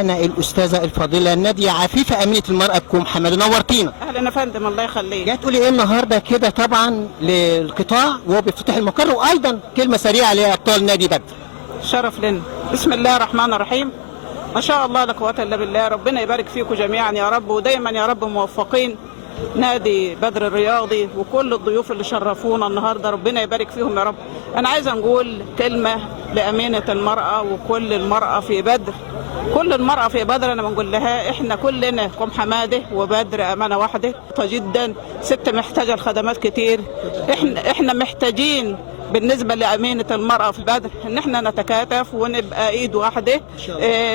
أنا الأستاذة الفاضلة نادية عفيفة أمينة المرأة بكم حماد، نورتينا. اهلا يا فندم، الله يخليك. جاي تقولي إيه النهارده كده طبعا للقطاع وهو بيفتتح المقر، وأيضا كلمة سريعة لأبطال نادي بدر. شرف لنا. بسم الله الرحمن الرحيم. ما شاء الله لا قوة الا بالله، ربنا يبارك فيكم جميعا يا رب، ودايما يا رب موفقين. نادي بدر الرياضي وكل الضيوف اللي شرفونا النهارده ربنا يبارك فيهم يا رب. انا عايزه نقول كلمه لامينه المراه وكل المراه في بدر. كل المرأة في بدر أنا بنقول لها إحنا كلنا كم حمادة وبدر أمانة واحدة جدا. ست محتاجة الخدمات كتير. إحنا محتاجين بالنسبة لأمينة المرأة في بدر إن إحنا نتكاتف ونبقى إيد واحدة.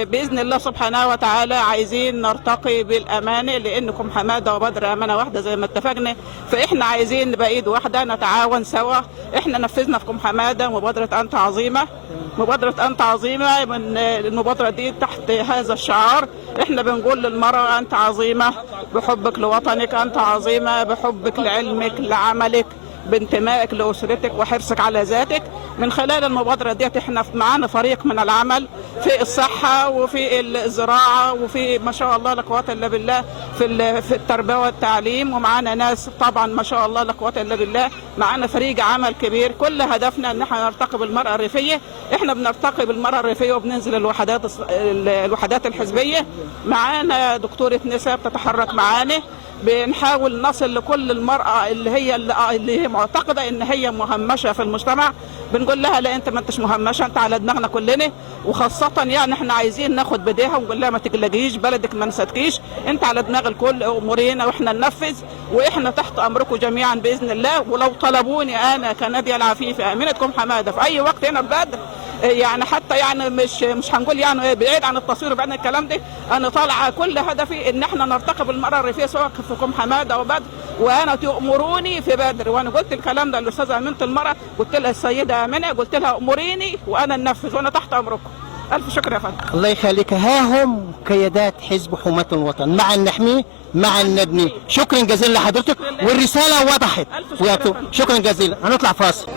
بإذن الله سبحانه وتعالى عايزين نرتقي بالأمانة، لأنكم حمادة وبدر أمانة واحدة زي ما اتفقنا. فإحنا عايزين نبقى إيد واحدة نتعاون سوا. إحنا نفذنا في كم حمادة مبادرة أنت عظيمة. مبادرة أنت عظيمة، من المبادرة دي تحت هذا الشعار إحنا بنقول للمرأة أنت عظيمة بحبك لوطنك، أنت عظيمة بحبك لعلمك لعملك بانتمائك لأسرتك وحرصك على ذاتك. من خلال المبادرة دي احنا معانا فريق من العمل في الصحة وفي الزراعة وفي ما شاء الله لا قوة إلا بالله في التربية والتعليم، ومعانا ناس طبعا ما شاء الله لا قوة إلا بالله. معانا فريق عمل كبير، كل هدفنا ان احنا نرتقي بالمرأة الريفية. احنا بنرتقي بالمرأة الريفية وبننزل الوحدات الحزبية. معانا دكتورة نساء بتتحرك معانا، بنحاول نصل لكل المرأة اللي هي معتقدة ان هي مهمشة في المجتمع. بنقول لها لا، انت ما انتش مهمشة، انت على دماغنا كلنا، وخاصة يعني احنا عايزين ناخد بديها ونقول لها ما تقلقيش، بلدك ما نسيتكيش، انت على دماغ الكل، امورينا واحنا ننفذ، واحنا تحت امركم جميعا باذن الله. ولو طلبوني انا كنادية العفيفة امينتكم حمادة في اي وقت هنا ببدر، يعني حتى يعني مش هنقول يعني بعيد عن التصوير وبعيد عن الكلام ده، انا طالعه كل هدفي ان احنا نرتقي بالمراه الريفيه سواء في كم حماده وبدر، وانا تامروني في بدر. وانا قلت الكلام ده للاستاذه امينه المراه، قلت لها السيده امينه، قلت لها امريني وانا ننفذ وانا تحت امركم. الف شكر يا فندم. الله يخليك. ها هم قيادات حزب حماة الوطن، مع النحمي مع الندمي. شكرا جزيلا لحضرتك، والرساله وضحت. ألف شكر. شكرا جزيلا. هنطلع فاصل.